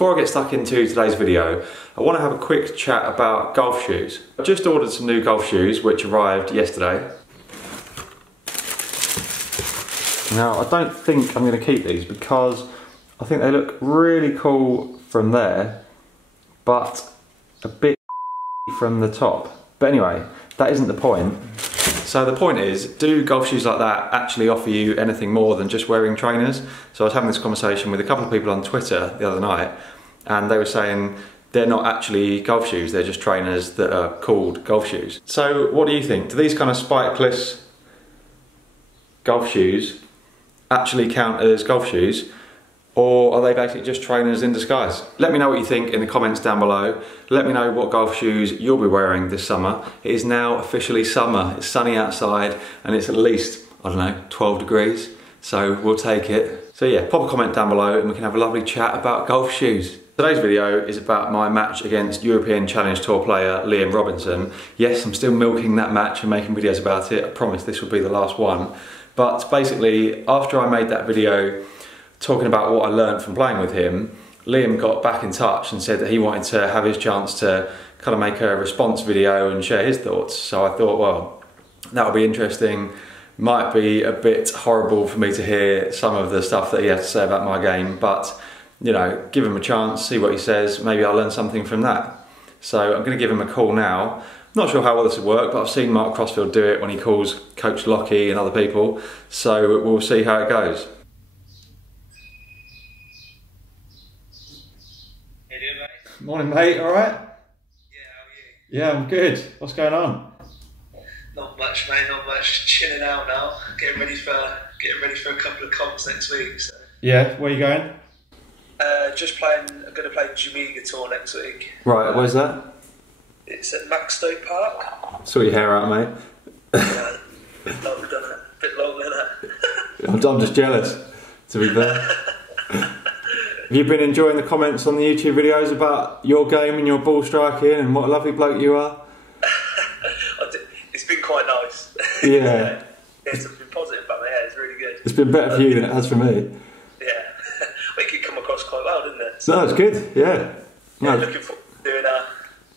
before I get stuck into today's video, I want to have a quick chat about golf shoes. I just ordered some new golf shoes which arrived yesterday. Now I don't think I'm going to keep these because I think they look really cool from there, but a bit from the top. But anyway, that isn't the point. So the point is, do golf shoes like that actually offer you anything more than just wearing trainers? So I was having this conversation with a couple of people on Twitter the other night, and they were saying they're not actually golf shoes, they're just trainers that are called golf shoes. So what do you think? Do these kind of spikeless golf shoes actually count as golf shoes? Or are they basically just trainers in disguise? Let me know what you think in the comments down below. Let me know what golf shoes you'll be wearing this summer. It is now officially summer. It's sunny outside and it's at least, I don't know, 12 degrees. So we'll take it. So yeah, pop a comment down below and we can have a lovely chat about golf shoes. Today's video is about my match against European Challenge Tour player Liam Robinson. Yes, I'm still milking that match and making videos about it. I promise this will be the last one. But basically, after I made that video talking about what I learned from playing with him, Liam got back in touch and said that he wanted to have his chance to kind of make a response video and share his thoughts. So I thought, well, that would be interesting. Might be a bit horrible for me to hear some of the stuff that he has to say about my game, but you know, give him a chance, see what he says, maybe I'll learn something from that. So I'm going to give him a call now. Not sure how well this will work, but I've seen Mark Crossfield do it when he calls Coach Lockie and other people, so we'll see how it goes. Morning mate, alright? Yeah, how are you? Yeah, I'm good. What's going on? Not much mate, not much. Just chilling out now. Getting ready for a couple of comps next week. So. Yeah, where are you going? I'm going to play Jamaica Tour next week. Right, where's that? It's at Maxstoke Park. Saw your hair out mate. Yeah, bit long, done it? Bit long, innit? I'm just jealous, to be fair. Have you been enjoying the comments on the YouTube videos about your game and your ball striking and what a lovely bloke you are? It's been quite nice. Yeah. It's been positive about my hair, it's really good. It's been better for you than it has for me. Yeah. I think it come across quite well, didn't it? No, it's good, yeah. No. Yeah, looking forward to doing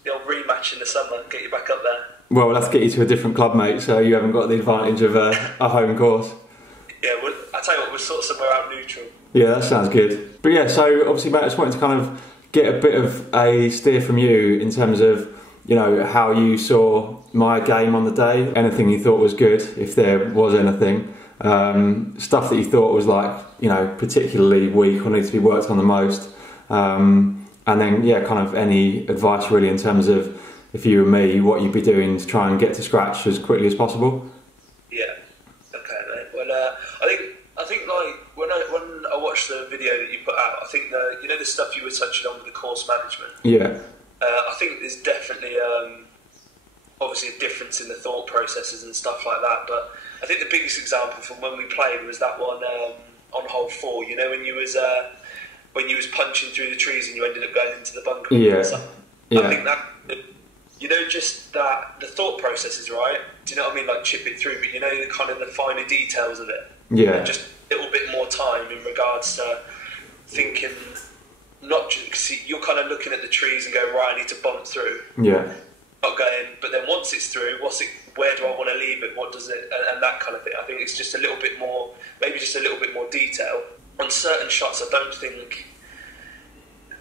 the old rematch in the summer, get you back up there. Well, we'll have to get you to a different club, mate, so you haven't got the advantage of a home course. Yeah, I'll tell you what, we're sort of somewhere out neutral. Yeah, that sounds good. But yeah, so obviously mate, I just wanted to kind of get a bit of a steer from you in terms of, you know, how you saw my game on the day, anything you thought was good, if there was anything, stuff that you thought was like, you know, particularly weak or needs to be worked on the most, and then yeah, kind of any advice really in terms of, if you were me, what you'd be doing to try and get to scratch as quickly as possible. Yeah, okay mate. Well, I think like when I watched the video that you put out, I think you know the stuff you were touching on with the course management. Yeah. I think there's definitely obviously a difference in the thought processes and stuff like that. But I think the biggest example from when we played was that one on hole 4. You know, when you was punching through the trees and you ended up going into the bunker. Yeah. Yeah. I think that, you know, just that the thought process is right. Do you know what I mean? Like chip it through, but you know the kind of the finer details of it. Yeah. Just a little bit more time in regards to thinking, not just because you're kind of looking at the trees and going, right, I need to bump through. Yeah. Not going, but then once it's through, where do I want to leave it? What does it, and that kind of thing. I think it's just a little bit more, maybe just a little bit more detail. On certain shots, I don't think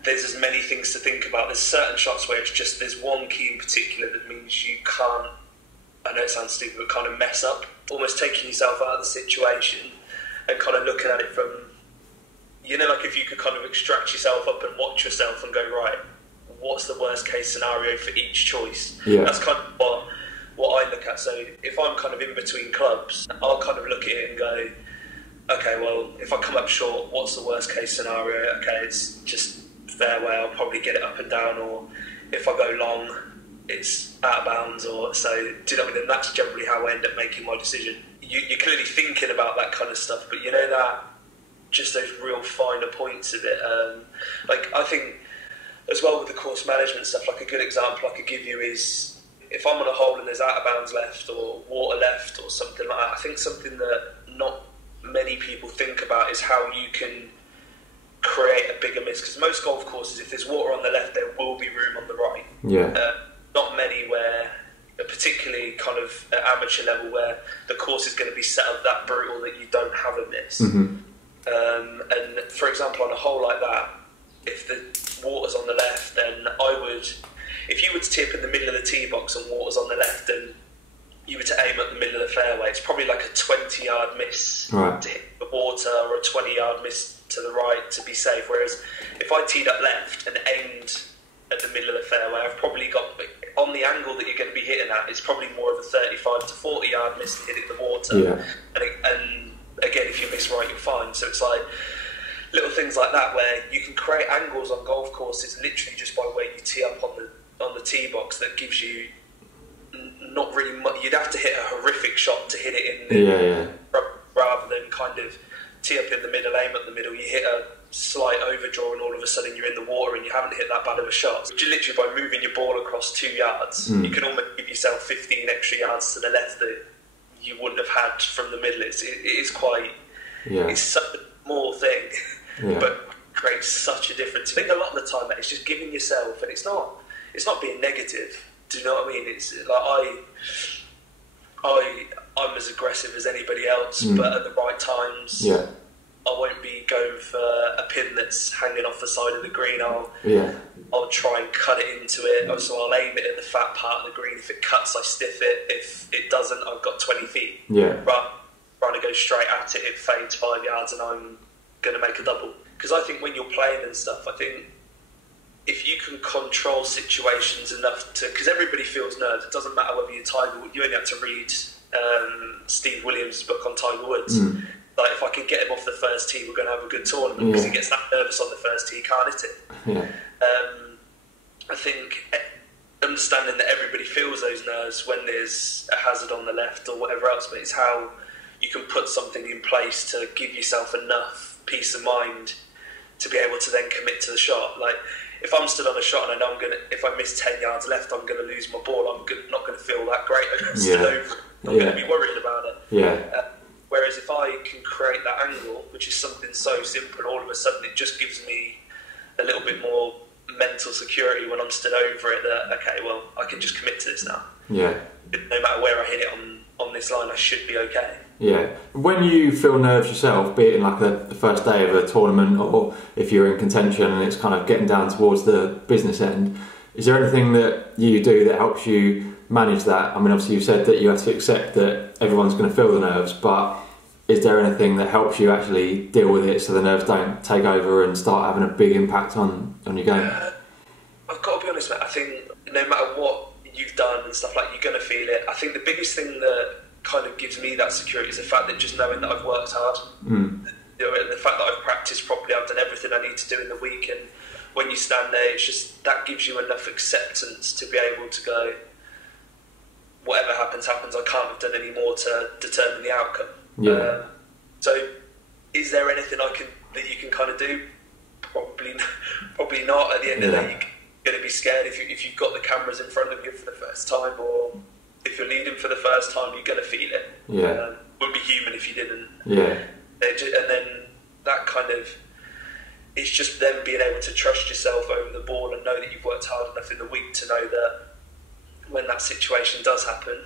there's as many things to think about. There's certain shots where it's just, there's one key in particular that means you can't, I know it sounds stupid, but kind of mess up. Almost taking yourself out of the situation and kind of looking at it from, you know, like if you could kind of extract yourself up and watch yourself and go, right, what's the worst case scenario for each choice? Yeah. That's kind of what I look at. So if I'm kind of in between clubs, I'll kind of look at it and go, okay, well, if I come up short, what's the worst case scenario? Okay, it's just fairway, I'll probably get it up and down, or if I go long, it's out of bounds, or so, do you know what I mean? And that's generally how I end up making my decision. You're clearly thinking about that kind of stuff, but you know that, just those real finer points of it. Like I think, as well with the course management stuff, like a good example I could give you is, if I'm on a hole and there's out of bounds left, or water left, or something like that, I think something that not many people think about is how you can create a bigger miss, because most golf courses, if there's water on the left, there will be room on the right. Yeah. Not many where, particularly kind of at amateur level, where the course is going to be set up that brutal that you don't have a miss. Mm-hmm. And for example, on a hole like that, if the water's on the left, then I would, if you were to tip in the middle of the tee box and water's on the left, and you were to aim at the middle of the fairway, it's probably like a 20-yard miss to hit the water, or a 20-yard miss to the right to be safe. Whereas if I teed up left and aimed at the middle of the fairway, I've probably got, on the angle that you're going to be hitting at, it's probably more of a 35 to 40-yard miss to hit it the water. Yeah. And again, if you miss right, you're fine. So it's like little things like that where you can create angles on golf courses literally just by where you tee up on the tee box, that gives you not really much. You'd have to hit a horrific shot to hit it in rather than kind of tee up in the middle, aim at the middle. You hit a slight overdraw and all of a sudden you're in the water and you haven't hit that bad of a shot. So literally by moving your ball across 2 yards, you can almost give yourself 15 extra yards to the left that you wouldn't have had from the middle. It is quite, it's such a small thing, but creates such a difference. I think a lot of the time, it's just giving yourself, and it's not being negative. Do you know what I mean? It's like I'm as aggressive as anybody else, but at the right times, I won't be going for a pin that's hanging off the side of the green. I'll try and cut it into it. So I'll aim it at the fat part of the green. If it cuts, I stiff it. If it doesn't, I've got 20 feet. Trying to go straight at it, it fades 5 yards and I'm going to make a double. Because I think when you're playing and stuff, I think if you can control situations enough to, because everybody feels nerves. It doesn't matter whether you're Tiger. You only have to read Steve Williams' book on Tiger Woods. Like, if I can get him off the first tee, we're going to have a good tournament, because he gets that nervous on the first tee, he can't hit it. I think understanding that everybody feels those nerves when there's a hazard on the left or whatever else, but it's how you can put something in place to give yourself enough peace of mind to be able to then commit to the shot. Like, if I'm stood on a shot and I know if I miss 10 yards left, I'm going to lose my ball, I'm not going to feel that great. I'm still over it. I'm going to be worried about it. Whereas if I can create that angle, which is something so simple, all of a sudden it just gives me a little bit more mental security when I'm stood over it, that, okay, well, I can just commit to this now. No matter where I hit it on this line, I should be okay. When you feel nerves yourself, be it in like the first day of a tournament, or if you're in contention and it's kind of getting down towards the business end, is there anything that you do that helps you manage that? I mean, obviously you said that you have to accept that everyone's going to feel the nerves, but is there anything that helps you actually deal with it so the nerves don't take over and start having a big impact on your game? I've got to be honest, mate, I think no matter what you've done and stuff, like, you're going to feel it. I think the biggest thing that kind of gives me that security is the fact that just knowing that I've worked hard, and the fact that I've practiced properly, I've done everything I need to do in the week, and when you stand there, it's just, that gives you enough acceptance to be able to go, whatever happens, happens. I can't have done any more to determine the outcome. So is there anything that you can kind of do? Probably not. At the end of the day, you're going to be scared if you've got the cameras in front of you for the first time, or if you're leading for the first time, you're going to feel it. Would be human if you didn't. And then that kind of, it's just then being able to trust yourself over the ball and know that you've worked hard enough in the week to know that when that situation does happen,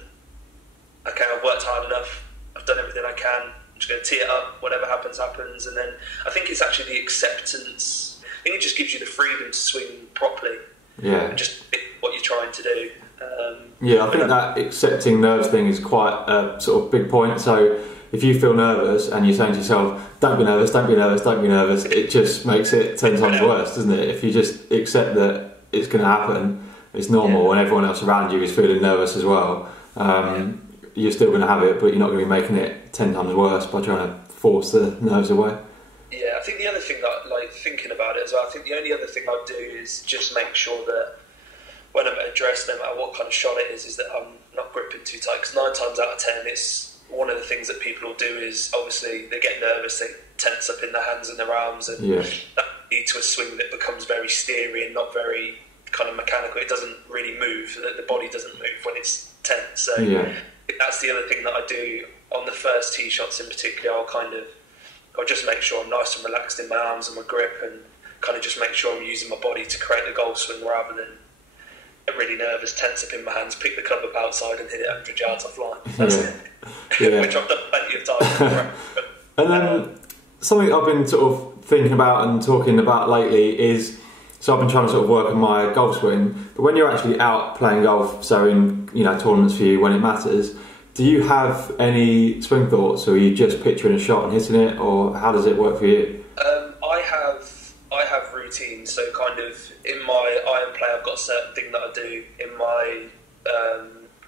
okay, I've worked hard enough, I've done everything I can, I'm just going to tee it up, whatever happens, happens. And then I think it's actually the acceptance. I think it just gives you the freedom to swing properly. And just what you're trying to do. I think that accepting nerves thing is quite a sort of big point. So if you feel nervous and you're saying to yourself, don't be nervous, don't be nervous, don't be nervous, it just makes it 10 times worse, doesn't it? If you just accept that it's going to happen, it's normal, and everyone else around you is feeling nervous as well, you're still going to have it, but you're not going to be making it 10 times worse by trying to force the nerves away. I think the other thing that, like, thinking about it as well, I think the only other thing I'd do is just make sure that when I'm at a dress, no matter what kind of shot it is that I'm not gripping too tight, because 9 times out of 10, it's one of the things that people will do is, obviously, they get nervous, they tense up in their hands and their arms, and that leads to a swing that becomes very steery and not very kind of mechanical. It doesn't really move, the body doesn't move when it's tense. So that's the other thing that I do on the first tee shots in particular. I'll just make sure I'm nice and relaxed in my arms and my grip, and kind of just make sure I'm using my body to create the golf swing rather than get really nervous, tense up in my hands, pick the club up outside and hit it 100 yards offline. That's it. Yeah. Which I've done plenty of times. And then something I've been sort of thinking about and talking about lately is, so I've been trying to sort of work on my golf swing, but when you're actually out playing golf, so in tournaments for you when it matters, do you have any swing thoughts, or are you just picturing a shot and hitting it, or how does it work for you? I have routines, so kind of in my iron play I've got a certain thing that I do. In my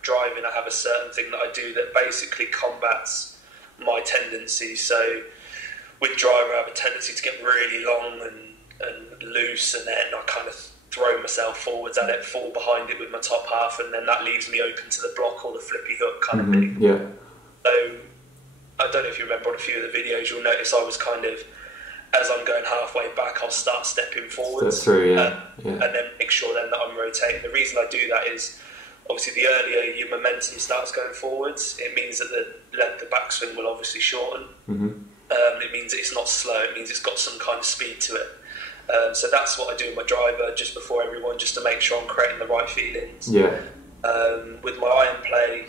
driving I have a certain thing that I do that basically combats my tendencies. So with driver I have a tendency to get really long and loose, and then I kind of throw myself forwards at it, fall behind it with my top half, and then that leaves me open to the block or the flippy hook kind of thing. Yeah. So I don't know if you remember on a few of the videos, you'll notice I was kind of, as I'm going halfway back, I'll start stepping forwards. Through, and then make sure then that I'm rotating. The reason I do that is, obviously the earlier your momentum starts going forwards, it means that the backswing will obviously shorten. It means it's not slow, it means it's got some kind of speed to it. So that's what I do with my driver just before everyone, just to make sure I'm creating the right feelings. Yeah. With my iron play,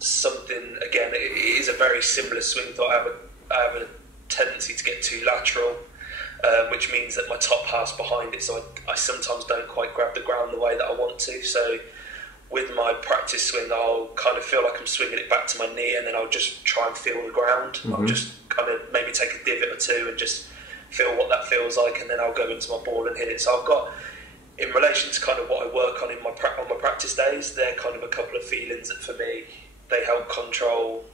something, again, it is a very similar swing thought. I have a tendency to get too lateral, which means that my top half's behind it, so I sometimes don't quite grab the ground the way that I want to. So with my practice swing, I'll kind of feel like I'm swinging it back to my knee, and then I'll just try and feel the ground. I'll just kind of maybe take a divot or two and just feel what that feels like, and then I'll go into my ball and hit it. So I've got, in relation to kind of what I work on on my practice days, they're kind of a couple of feelings that for me, they help control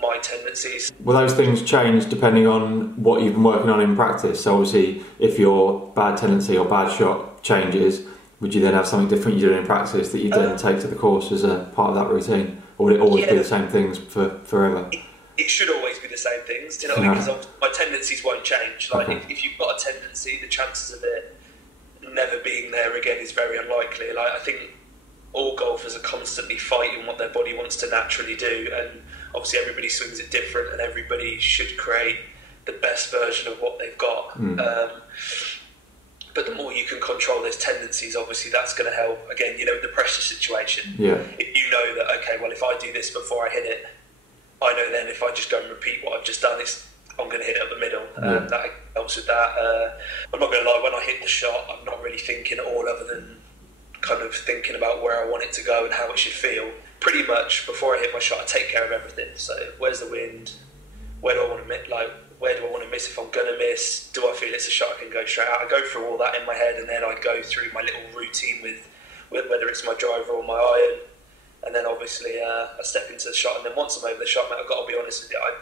my tendencies. Will those things change depending on what you've been working on in practice? So obviously if your bad tendency or bad shot changes, would you then have something different you do in practice that you then take to the course as a part of that routine? Or would it always be the same things for forever? It should always be the same things, do you know what I mean? Because my tendencies won't change. Like if you've got a tendency, the chances of it never being there again is very unlikely. Like I think all golfers are constantly fighting what their body wants to naturally do, and obviously everybody swings it different, and everybody should create the best version of what they've got. But the more you can control those tendencies, obviously that's going to help. Again, the pressure situation. Yeah. If you know that, okay, well, if I do this before I hit it, I know then if I just go and repeat what I've just done, I'm going to hit it up the middle. That helps with that. I'm not going to lie, when I hit the shot, I'm not really thinking at all other than kind of thinking about where I want it to go and how it should feel. Pretty much before I hit my shot, I take care of everything. So where's the wind? Where do I want to miss? Where do I want to miss if I'm going to miss? Do I feel it's a shot I can go straight out? I go through all that in my head, and then I go through my little routine with whether it's my driver or my iron. And then obviously I step into the shot, and then once I'm over the shot, mate, I've got to be honest with you, I'm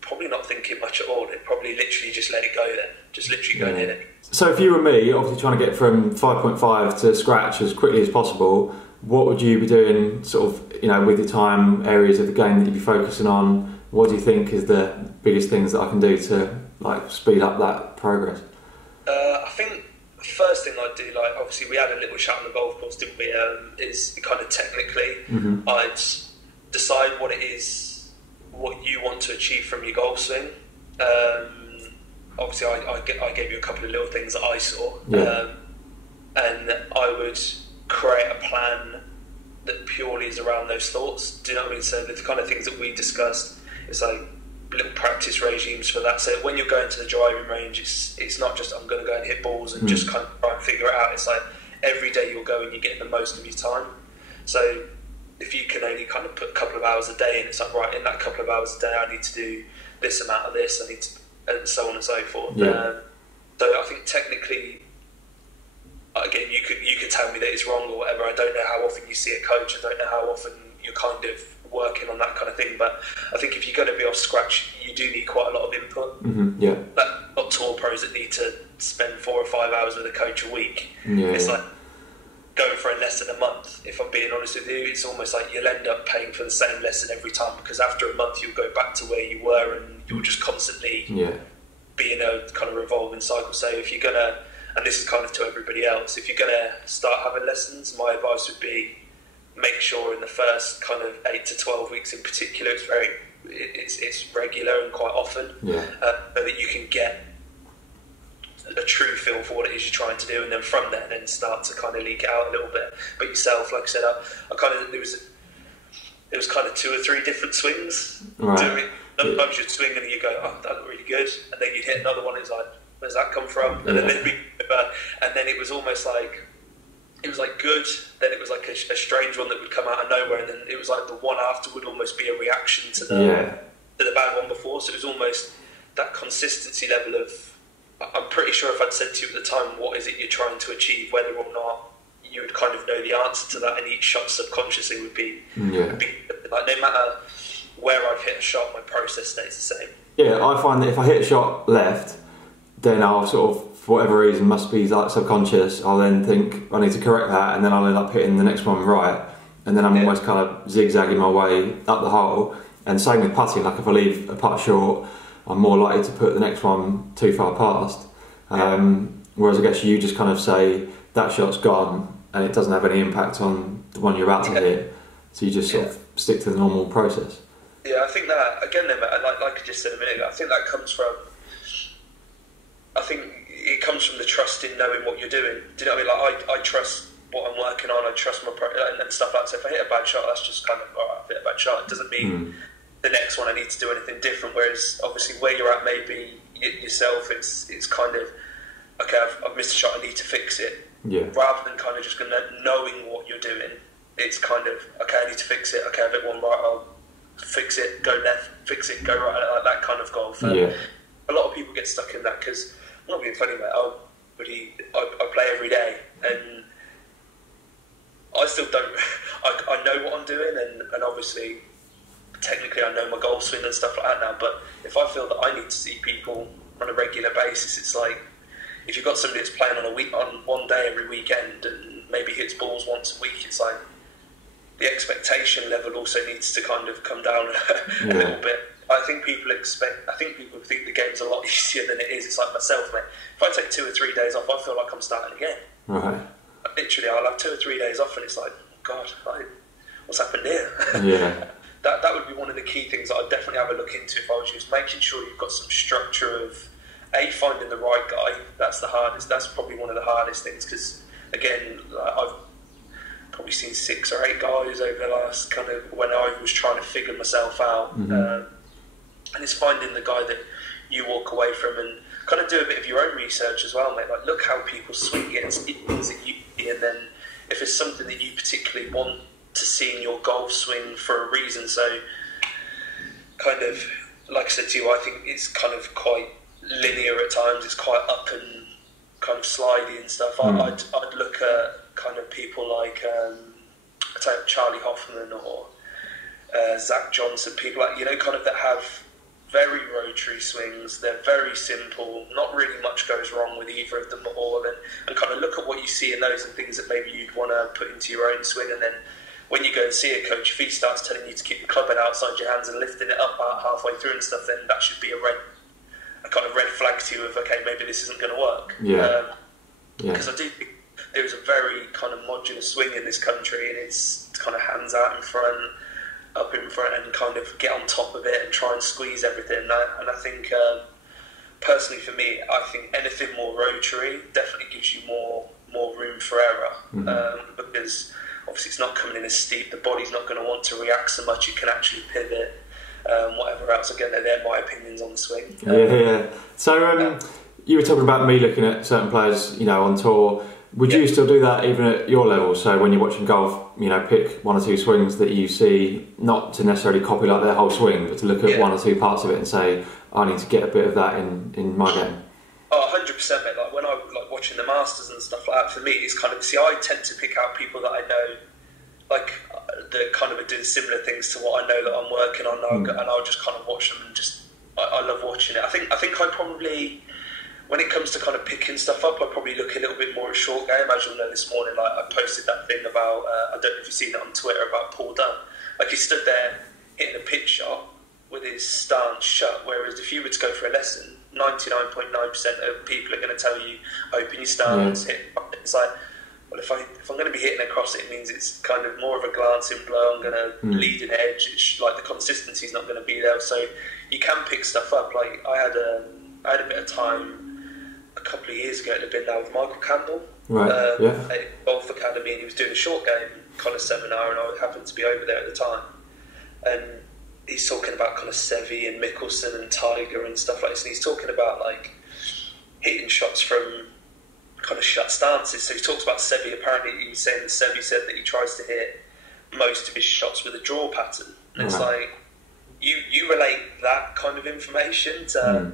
probably not thinking much at all. I'd probably literally just let it go then. Just literally go and hit it. So if you were me, obviously trying to get from 5.5 to scratch as quickly as possible, what would you be doing sort of, with your time, areas of the game that you'd be focusing on? What do you think is the biggest things that I can do to speed up that progress? I think the first thing I'd do, obviously we had a little chat on the golf course, didn't we? Is kind of technically, I'd decide what it is, what you want to achieve from your golf swing. Obviously, I gave you a couple of little things that I saw, and I would create a plan that purely is around those thoughts. Do you know what I mean? So the kind of things that we discussed, it's like little practice regimes for that. So when you're going to the driving range, it's not just I'm going to go and hit balls and just kind of try and figure it out. It's like every day you're going, you're getting the most of your time. So if you can only kind of put a couple of hours a day in, it's like, right, in that couple of hours a day, I need to do this amount of this, I need to, and so on and so forth. So I think technically, again, you could tell me that it's wrong or whatever. I don't know how often you see a coach. I don't know how often you're kind of working on that kind of thing. But I think if you're going to be off scratch, you do need quite a lot of input. Not tour pros that need to spend 4 or 5 hours with a coach a week. It's like going for a lesson a month. If I'm being honest with you, it's almost like you'll end up paying for the same lesson every time, because after a month you'll go back to where you were, and you'll just constantly be in a kind of revolving cycle. So if you're gonna, and this is kind of to everybody else, if you're going to start having lessons, my advice would be make sure in the first kind of 8 to 12 weeks in particular, it's very it's regular and quite often, so that you can get a true feel for what it is you're trying to do, and then from there, then start to kind of leak it out a little bit. But yourself, like I said, I kind of it was kind of 2 or 3 different swings. Right. Sometimes you'd swing and you go, oh, that looked really good, and then you'd hit another one. It's like, where's that come from? And then it was almost like it was like good. Then it was like a strange one that would come out of nowhere, and then it was like the one after would almost be a reaction to the bad one before. So it was almost that consistency level of. I'm pretty sure if I'd said to you at the time, what is it you're trying to achieve, whether or not you would kind of know the answer to that, and each shot subconsciously would be like, no matter where I've hit a shot, my process stays the same. Yeah, I find that if I hit a shot left, then I'll sort of, for whatever reason, must be like subconscious, I'll then think I need to correct that, and then I'll end up hitting the next one right, and then I'm almost kind of zigzagging my way up the hole. And same with putting, like if I leave a putt short, I'm more likely to put the next one too far past. Whereas I guess you just kind of say that shot's gone and it doesn't have any impact on the one you're about to hit, so you just sort of stick to the normal process. Yeah, I think that again, like I just said a minute ago, I think that comes from. I think it comes from the trust in knowing what you're doing. Do you know what I mean? Like I trust what I'm working on. I trust my and stuff like that. So if I hit a bad shot, that's just kind of alright. I hit a bad shot. It doesn't mean the next one I need to do anything different. Whereas obviously where you're at, maybe yourself, it's kind of okay. I've missed a shot. I need to fix it. Yeah. Rather than kind of just knowing what you're doing, it's kind of okay. I need to fix it. Okay, I've hit one right. I'll fix it. Go left. Fix it. Go right. Like that kind of golf. A lot of people get stuck in that because I'm not being funny, mate. I play every day, and I still don't. I know what I'm doing, and obviously, technically, I know my golf swing and stuff like that now. But if I feel that I need to see people on a regular basis, it's like if you've got somebody that's playing on one day every weekend and maybe hits balls once a week, it's like the expectation level also needs to kind of come down a little bit. I think people think the game's a lot easier than it is. It's like myself, mate. If I take 2 or 3 days off, I feel like I'm starting again. Right. Literally, I'll have 2 or 3 days off, and it's like, oh God, what's happened here? Yeah. that would be one of the key things that I'd definitely have a look into if I was just making sure you've got some structure of finding the right guy. That's the hardest. That's probably one of the hardest things because again, I've probably seen 6 or 8 guys over the last kind of when I was trying to figure myself out. And it's finding the guy that you walk away from and kind of do a bit of your own research as well, mate. Like, look how people swing it and see things that you see, and then if it's something that you particularly want to see in your golf swing for a reason. So, kind of, like I said to you, I think it's kind of quite linear at times. It's quite up and kind of slidey and stuff. I'd look at kind of people like I'd say Charlie Hoffman or Zach Johnson, people like, kind of that have very rotary swings. They're very simple. Not really much goes wrong with either of them at all. And kind of look at what you see in those and things that maybe you'd want to put into your own swing. And then when you go and see a coach, if he starts telling you to keep the club head outside your hands and lifting it up halfway through and stuff, then that should be a kind of red flag to you of, okay, maybe this isn't going to work. Because I do think there is a very kind of modular swing in this country, and it's kind of hands out in front, up in front, and kind of get on top of it and try and squeeze everything. And I think, personally for me, I think anything more rotary definitely gives you more room for error, because obviously it's not coming in as steep, the body's not going to want to react so much, it can actually pivot, whatever else. Again, they're my opinions on the swing. So you were talking about me looking at certain players, on tour. Would you still do that even at your level? So when you're watching golf, pick 1 or 2 swings that you see, not to necessarily copy like their whole swing, but to look at 1 or 2 parts of it and say, I need to get a bit of that in my game. Oh, 100%, mate. Like when I'm watching the Masters and stuff like that, for me, it's kind of, I tend to pick out people that I know, that kind of are doing similar things to what I know that I'm working on, and I'll just kind of watch them and just, I love watching it. I think I probably, when it comes to kind of picking stuff up, I probably look a little bit more at short game. As you'll know, this morning, I posted that thing about, I don't know if you've seen it on Twitter, about Paul Dunn. He stood there hitting a pitch shot with his stance shut, whereas if you were to go for a lesson, 99.9% of people are going to tell you, open your stance, hit. It's like, well, if I'm going to be hitting across it, it means it's kind of more of a glancing blow. I'm going to lead an edge. It's like the consistency's not going to be there, so you can pick stuff up. Like I had a bit of time a couple of years ago at the bin now with Michael Campbell, at Golf Academy, and he was doing a short game kind of seminar, and I happened to be over there at the time, and he's talking about kind of Seve and Mickelson and Tiger and stuff like this, and he's talking about like hitting shots from kind of shut stances. So he talks about Seve. Apparently he was saying that Seve said that he tries to hit most of his shots with a draw pattern, and it's like you relate that kind of information to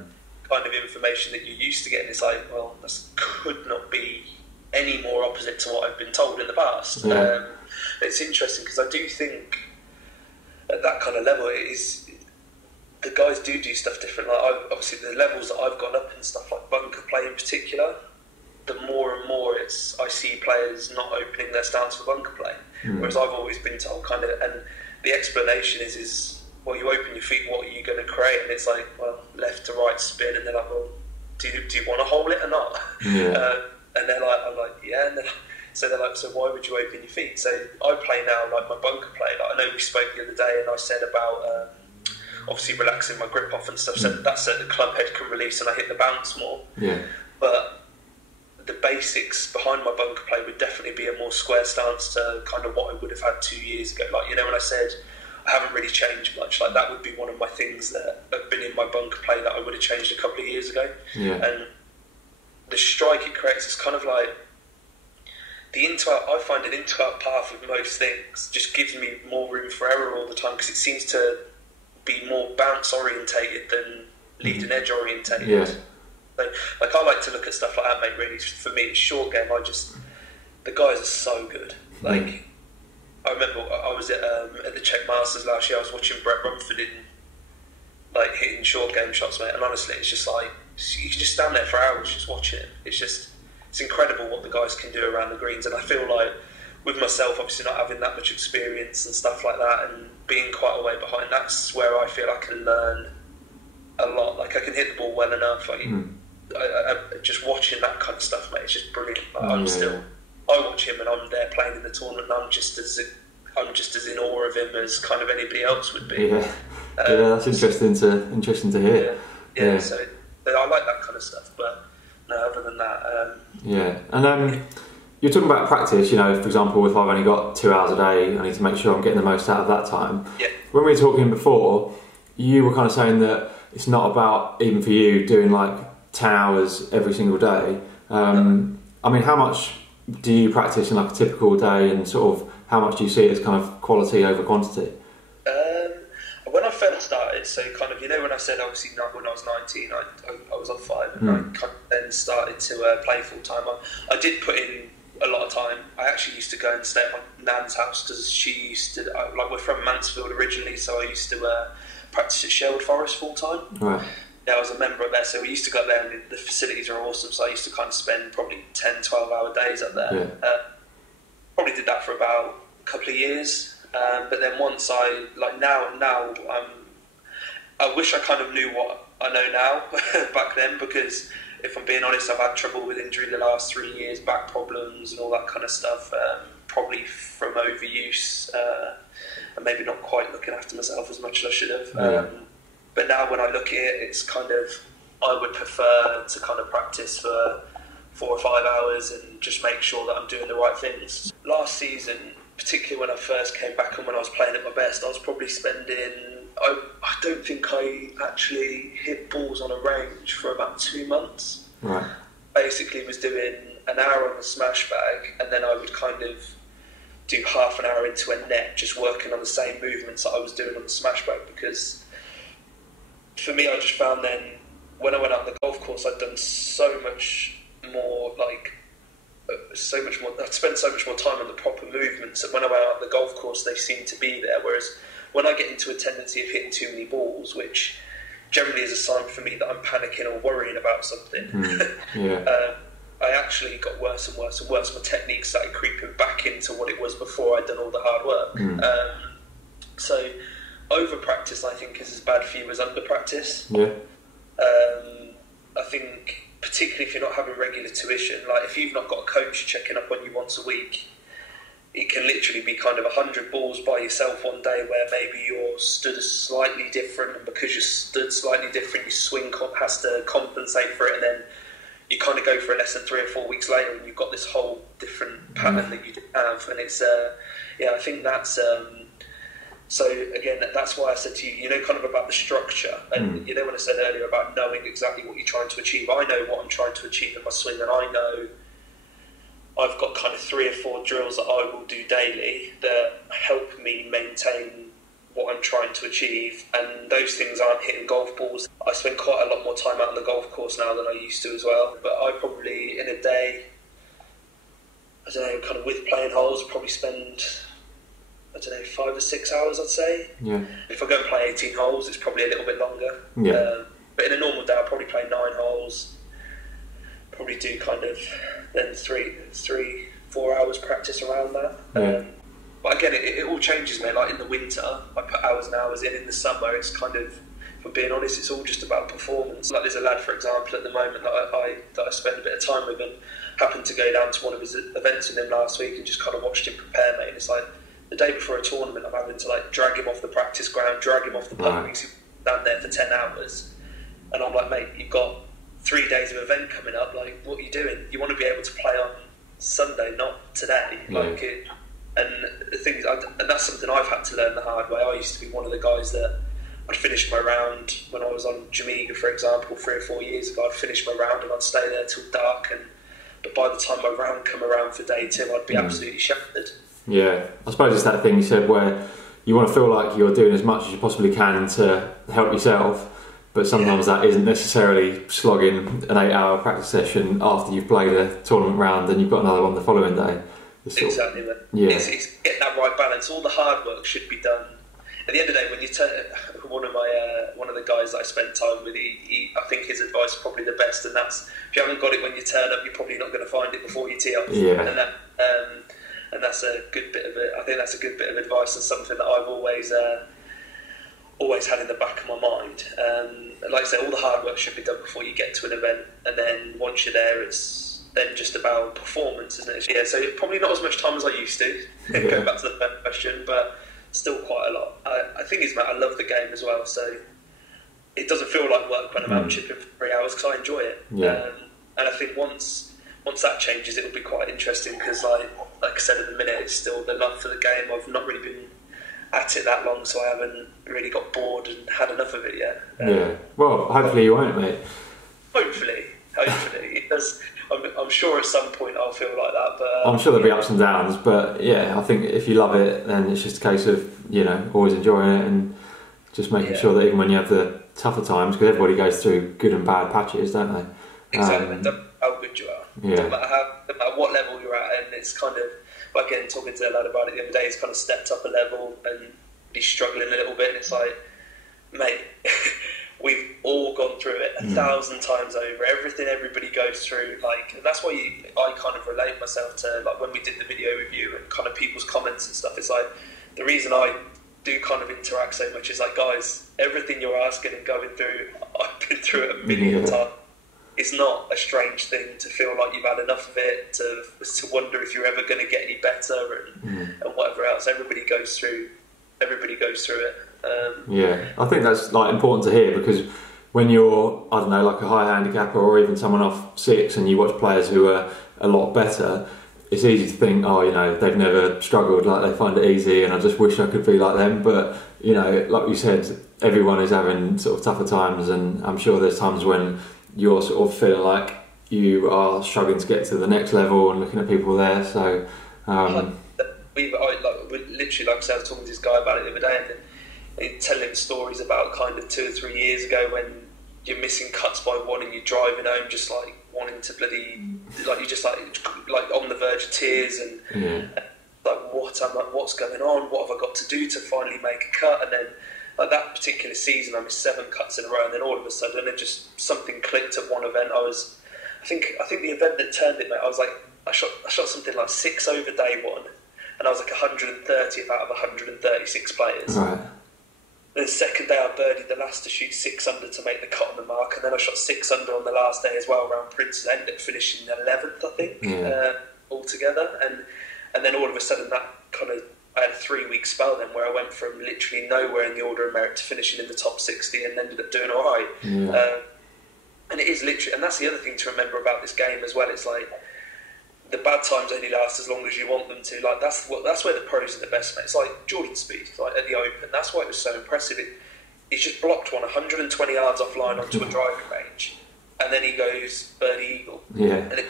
kind of information that you're used to getting. It's like, well, this could not be any more opposite to what I've been told in the past. It's interesting because I do think at that kind of level, it is, the guys do stuff different. Like obviously the levels that I've gone up and stuff, like bunker play in particular, the more and more I see players not opening their stance for bunker play. Whereas I've always been told kind of, and the explanation is well, you open your feet, what are you going to create? And it's like, well, left to right spin, and they're like, well, do you want to hold it or not? And they're like, I'm like, yeah. And so they're like, so why would you open your feet? So I play now like my bunker play. Like I know we spoke the other day, and I said about obviously relaxing my grip off and stuff. So that's so the club head can release, and I hit the bounce more. But the basics behind my bunker play would definitely be a more square stance to kind of what I would have had 2 years ago. Like, you know, when I said I haven't really changed much, like that would be one of my things that have been in my bunker play that I would have changed a couple of years ago. And the strike it creates is kind of like the into-out. I find an into-out path with most things just gives me more room for error all the time, because it seems to be more bounce orientated than lead and edge orientated. So, like, I like to look at stuff like that, mate. Really, for me, it's short game. The guys are so good. Like, I remember I was at the Czech Masters last year. I was watching Brett Rumford hitting short game shots, mate. And honestly, it's just like you can just stand there for hours just watching it. It's incredible what the guys can do around the greens. And I feel like with myself, obviously not having that much experience and stuff like that, and being quite a way behind, that's where I feel I can learn a lot. Like, I can hit the ball well enough. Like, I just watching that kind of stuff, mate, it's just brilliant. Like, I watch him and I'm there playing in the tournament, and I'm just as in awe of him as kind of anybody else would be. That's interesting to hear. So I like that kind of stuff, but no, other than that, and you're talking about practice. You know, for example, if I've only got 2 hours a day, I need to make sure I'm getting the most out of that time. When we were talking before, you were kind of saying that it's not about, even for you, doing like 10 hours every single day. I mean, how much do you practice in like a typical day, and sort of how much do you see it as kind of quality over quantity? When I first started, so kind of, you know, when I said obviously when I was 19, I was on 5, and I kind of then started to play full time. I did put in a lot of time. I actually used to go and stay at my nan's house, because she used to, like, we're from Mansfield originally, so I used to practice at Sherwood Forest full time. I was a member up there, so we used to go up there, and the facilities are awesome, so I used to kind of spend probably 10-12 hour days up there. Probably did that for about a couple of years, but then once now I wish I kind of knew what I know now back then, because if I'm being honest, I've had trouble with injury the last 3 years, back problems and all that kind of stuff, probably from overuse, and maybe not quite looking after myself as much as I should have. But now when I look at it, it's kind of, I would prefer to kind of practice for 4 or 5 hours and just make sure that I'm doing the right things. Last season, particularly when I first came back and when I was playing at my best, I was probably spending, I don't think I actually hit balls on a range for about 2 months. Basically was doing an hour on the smash bag, and then I would kind of do half an hour into a net, just working on the same movements that I was doing on the smash bag, because for me, I just found then, when I went out on the golf course, I'd done so much more, I'd spent so much more time on the proper movements, that when I went out on the golf course, they seemed to be there. Whereas when I get into a tendency of hitting too many balls, which generally is a sign for me that I'm panicking or worrying about something, I actually got worse and worse and worse. My technique started creeping back into what it was before I'd done all the hard work. So over practice, I think, is as bad for you as under practice. I think particularly if you're not having regular tuition, like if you've not got a coach checking up on you once a week, it can literally be kind of 100 balls by yourself one day where maybe you're stood slightly different, and because you're stood slightly different, your swing has to compensate for it, and then you kind of go for a lesson 3 or 4 weeks later and you've got this whole different pattern that you didn't have. And it's, I think that's... So again, that's why I said to you, kind of about the structure, and when I said earlier about knowing exactly what you're trying to achieve. I know what I'm trying to achieve in my swing, and I know I've got kind of 3 or 4 drills that I will do daily that help me maintain what I'm trying to achieve, and those things aren't hitting golf balls. I spend quite a lot more time out on the golf course now than I used to as well, but I probably in a day, I don't know, kind of with playing holes, probably spend, I don't know, 5 or 6 hours, I'd say. Yeah. If I go and play 18 holes, it's probably a little bit longer. Yeah. But in a normal day, I'll probably play 9 holes. Probably do kind of then 3-4 hours practice around that. Yeah. But again, it all changes, mate. Like in the winter, I put hours and hours in. In the summer, it's kind of, if I'm being honest, it's all just about performance. Like there's a lad, for example, at the moment that I spend a bit of time with, and happened to go down to one of his events with him last week and just kind of watched him prepare, mate. And it's like, the day before a tournament, I'm having to like drag him off the practice ground, drag him off the pub, because he's down there for 10 hours. And I'm like, mate, you've got 3 days of event coming up. Like, what are you doing? You want to be able to play on Sunday, not today. And the thing is, and that's something I've had to learn the hard way. I used to be one of the guys that I'd finish my round when I was on Jamaica, for example, 3 or 4 years ago. I'd finish my round and I'd stay there till dark. But by the time my round come around for day 2, I'd be absolutely shattered. Yeah, I suppose it's that thing you said where you want to feel like you're doing as much as you possibly can to help yourself, but sometimes that isn't necessarily slogging an 8-hour practice session after you've played a tournament round and you've got another one the following day. Exactly, man. Yeah. It's getting that right balance. All the hard work should be done. At the end of the day, when you turn, one of the guys that I spent time with, he I think his advice is probably the best, and that's, if you haven't got it when you turn up, you're probably not going to find it before you tee off. Yeah. And that's a good bit of it. I think that's a good bit of advice, and something that I've always had in the back of my mind. Like I say, all the hard work should be done before you get to an event, and then once you're there, it's then just about performance, isn't it? Yeah, so probably not as much time as I used to, going back to the first question, but still quite a lot. I think it's, Matt, I love the game as well, so it doesn't feel like work when I'm out chipping for 3 hours, because I enjoy it. Yeah. And I think once that changes, it'll be quite interesting, because like I said at the minute, it's still the love for the game. I've not really been at it that long, so I haven't really got bored and had enough of it yet. Yeah, well, hopefully you won't, mate. Hopefully. It does. I'm sure at some point I'll feel like that, but I'm sure there'll be ups and downs, but yeah, I think if you love it, then it's just a case of, always enjoying it and just making sure that even when you have the tougher times, because everybody goes through good and bad patches, don't they? Exactly. Doesn't matter how good you are. Yeah. Doesn't matter what level you're at, and it's kind of, again, talking to a lad about it the other day, he's kind of stepped up a level and he's struggling a little bit, and it's like, mate, we've all gone through it 1,000 times over. Everything everybody goes through, and that's why I kind of relate myself to, like, when we did the video review and kind of people's comments and stuff. It's like, the reason I do kind of interact so much is like, guys, everything you're asking and going through, I've been through it a million times. It's not a strange thing to feel like you've had enough of it, to wonder if you're ever going to get any better and whatever else. Everybody goes through it. Yeah, I think that's important to hear, because when you're, I don't know, like a high handicapper or even someone off 6 and you watch players who are a lot better, it's easy to think, they've never struggled, like they find it easy and I just wish I could be like them. But, like you said, everyone is having sort of tougher times, and I'm sure there's times when you're sort of feeling like you are struggling to get to the next level and looking at people there. So literally, like I said, I was talking to this guy about it the other day, and telling him stories about kind of 2 or 3 years ago when you're missing cuts by 1 and you're driving home just like wanting to like you're just like on the verge of tears and like what's going on? What have I got to do to finally make a cut? And then like that particular season, I missed 7 cuts in a row, and then all of a sudden, it just something clicked at one event. I think the event that turned it, mate. I was like, I shot something like 6 over day 1, and I was like 130th out of 136 players. Right. And the second day I birdied the last to shoot 6 under to make the cut on the mark, and then I shot 6 under on the last day as well around Prince's End, at finishing 11th, I think, altogether. And then all of a sudden that kind of, I had a 3-week spell then where I went from literally nowhere in the order of merit to finishing in the top 60 and ended up doing all right. And it is literally, and that's the other thing to remember about this game as well. It's like, the bad times only last as long as you want them to. Like that's where the pros are the best, mate. It's like Jordan Spieth, like at the Open. That's why it was so impressive. He's just blocked one 120 yards offline onto a driving range, and then he goes birdie eagle. Yeah. And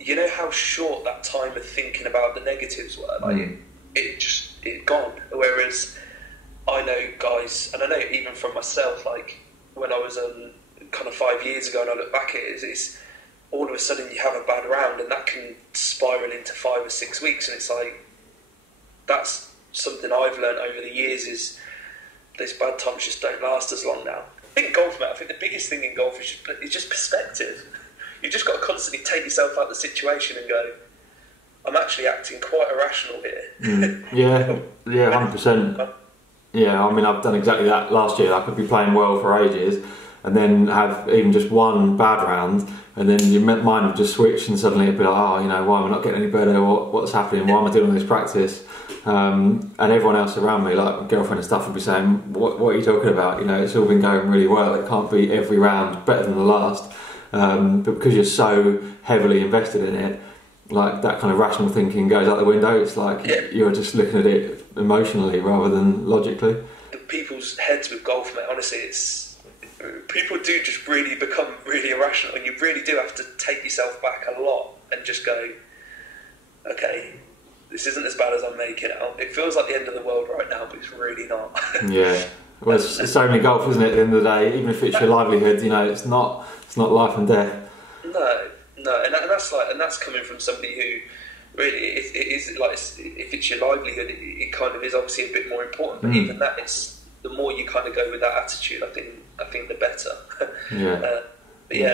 you know how short that time of thinking about the negatives were. Like it gone. Whereas I know guys, and I know even from myself, like when I was kind of 5 years ago, and I look back at it, it's all of a sudden you have a bad round and that can spiral into 5 or 6 weeks, and it's like, that's something I've learned over the years, is those bad times just don't last as long now. I think golf, mate, I think the biggest thing in golf is just perspective. You've just got to constantly take yourself out of the situation and go, I'm actually acting quite irrational here. Yeah, 100%. Yeah, I mean, I've done exactly that last year. I could be playing well for ages and then have even just one bad round, and then your mind would just switch, and suddenly it'd be like, oh, you know, why am I not getting any better? What's happening? Why am I doing all this practice? And everyone else around me, like my girlfriend and stuff, would be saying, what are you talking about? You know, it's all been going really well. It can't be every round better than the last. But because you're so heavily invested in it, like that kind of rational thinking goes out the window. It's like you're just looking at it emotionally rather than logically. The people's heads with golf, mate, honestly, people do just really become really irrational, and you really do have to take yourself back a lot and just go, okay, this isn't as bad as I'm making it out. It feels like the end of the world right now, but it's really not. Yeah. Well, it's only golf, isn't it, at the end of the day? Even if it's your livelihood, you know, it's not life and death. No, and that's coming from somebody who really, it is like, if it's your livelihood, it kind of is obviously a bit more important. But even that, it's the more you kind of go with that attitude, I think the better. And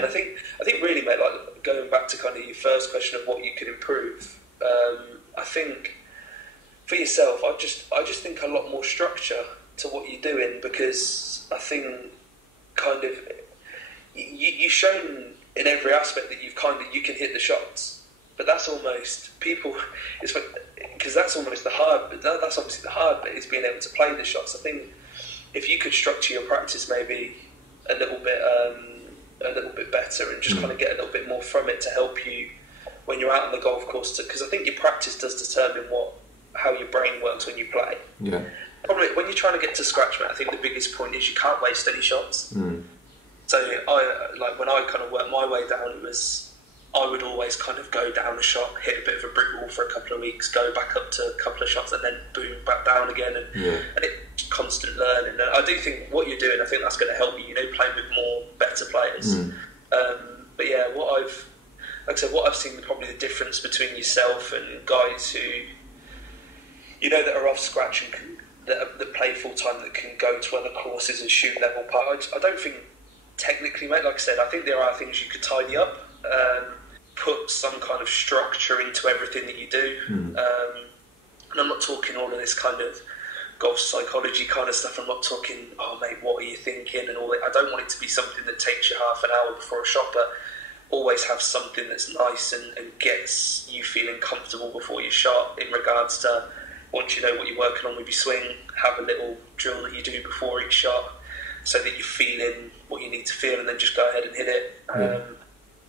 I think really, mate, like going back to kind of your first question of what you could improve, I think for yourself, I just think a lot more structure to what you're doing, because I think kind of you've shown in every aspect that you can hit the shots, but that's almost people. It's because that's almost the hard. But that's obviously the hard bit, is being able to play the shots. I think if you could structure your practice maybe a little bit better, and just kind of get a little bit more from it to help you when you're out on the golf course, because I think your practice does determine how your brain works when you play. Yeah. Probably when you're trying to get to scratch, mate, I think the biggest point is you can't waste any shots. So when I kind of worked my way down, it was I would always kind of go down a shot, hit a bit of a brick wall for a couple of weeks, go back up to a couple of shots, and then boom, back down again, and it's constant learning. And I do think what you're doing, I think that's going to help you, playing with more better players. But yeah, what I've seen, probably the difference between yourself and guys who, that are off scratch and that play full time, that can go to other courses and shoot level par. I don't think technically, mate, like I said, I think there are things you could tidy up, put some kind of structure into everything that you do. And I'm not talking all of this kind of golf psychology kind of stuff. I'm not talking, oh mate, what are you thinking and all that. I don't want it to be something that takes you half an hour before a shot, but always have something that's nice and gets you feeling comfortable before your shot, in regards to, once you know what you're working on with your swing, have a little drill that you do before each shot, so that you're feeling what you need to feel, and then just go ahead and hit it.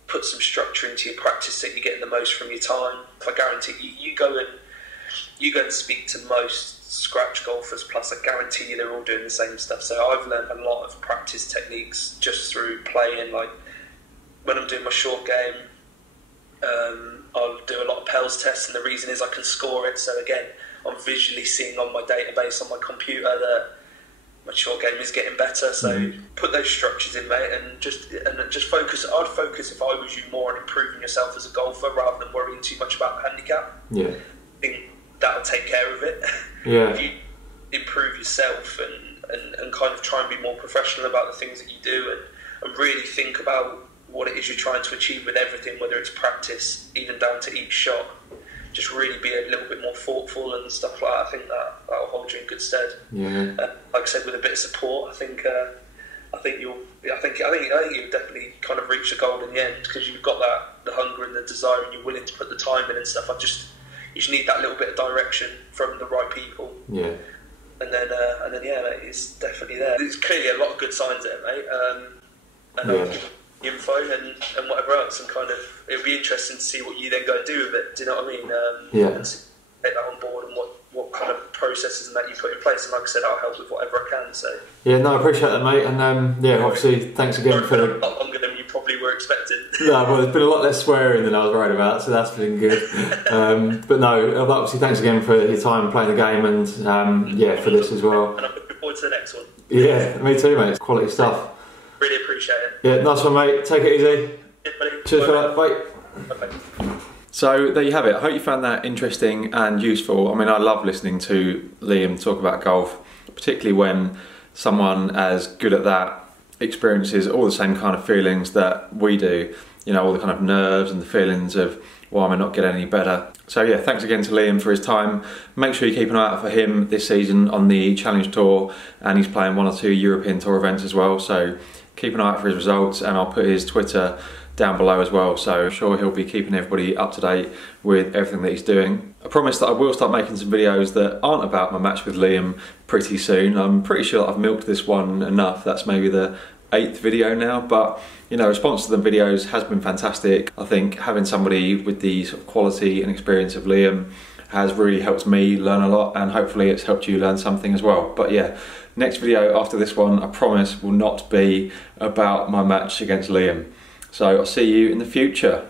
Put some structure into your practice so you're getting the most from your time. I guarantee you go and speak to most scratch golfers, plus I guarantee you they're all doing the same stuff. So I've learned a lot of practice techniques just through playing. Like when I'm doing my short game, I'll do a lot of Pels tests, and the reason is I can score it. So again, I'm visually seeing on my database on my computer that my short game is getting better. So put those structures in, mate, and just focus. I'd focus, if I was you, more on improving yourself as a golfer rather than worrying too much about the handicap. I think that'll take care of it. If you improve yourself and kind of try and be more professional about the things that you do, and really think about what it is you're trying to achieve with everything, whether it's practice, even down to each shot. just really be a little bit more thoughtful and stuff like that. I think that'll hold you in good stead. Yeah. Like I said, with a bit of support, I think you'll definitely kind of reach the goal in the end, because you've got the hunger and the desire, and you're willing to put the time in and stuff. You just need that little bit of direction from the right people. Yeah. And then yeah, mate, it's definitely there. There's clearly a lot of good signs there, mate. And I'll give you info and whatever else, and kind of it'll be interesting to see what you then go and do with it. Do you know what I mean? And take that on board, and what kind of processes and that you put in place. And like I said, I'll help with whatever I can. So yeah, no, I appreciate that, mate. And obviously, thanks again for a lot longer than you probably were expecting. No, well, there's been a lot less swearing than I was worried about, so that's been good. But no, obviously, thanks again for your time playing the game, and for this as well. And I'm looking forward to the next one. Yeah, me too, mate. It's quality stuff. Really appreciate it. Yeah, nice one, mate. Take it easy. Yeah, buddy. Cheers for that. Bye. Bye. So there you have it. I hope you found that interesting and useful. I mean, I love listening to Liam talk about golf, particularly when someone as good at that experiences all the same kind of feelings that we do. You know, all the kind of nerves and the feelings of, why am I not getting any better? So yeah, thanks again to Liam for his time. Make sure you keep an eye out for him this season on the Challenge Tour, and he's playing 1 or 2 European Tour events as well. So keep an eye out for his results, and I'll put his Twitter down below as well, so I'm sure he'll be keeping everybody up to date with everything that he's doing. I promise that I will start making some videos that aren't about my match with Liam pretty soon. I'm pretty sure I've milked this one enough. That's maybe the 8th video now, but you know, response to the videos has been fantastic. I think having somebody with the sort of quality and experience of Liam has really helped me learn a lot, and hopefully it's helped you learn something as well. But yeah, next video after this one, I promise, will not be about my match against Liam. So I'll see you in the future.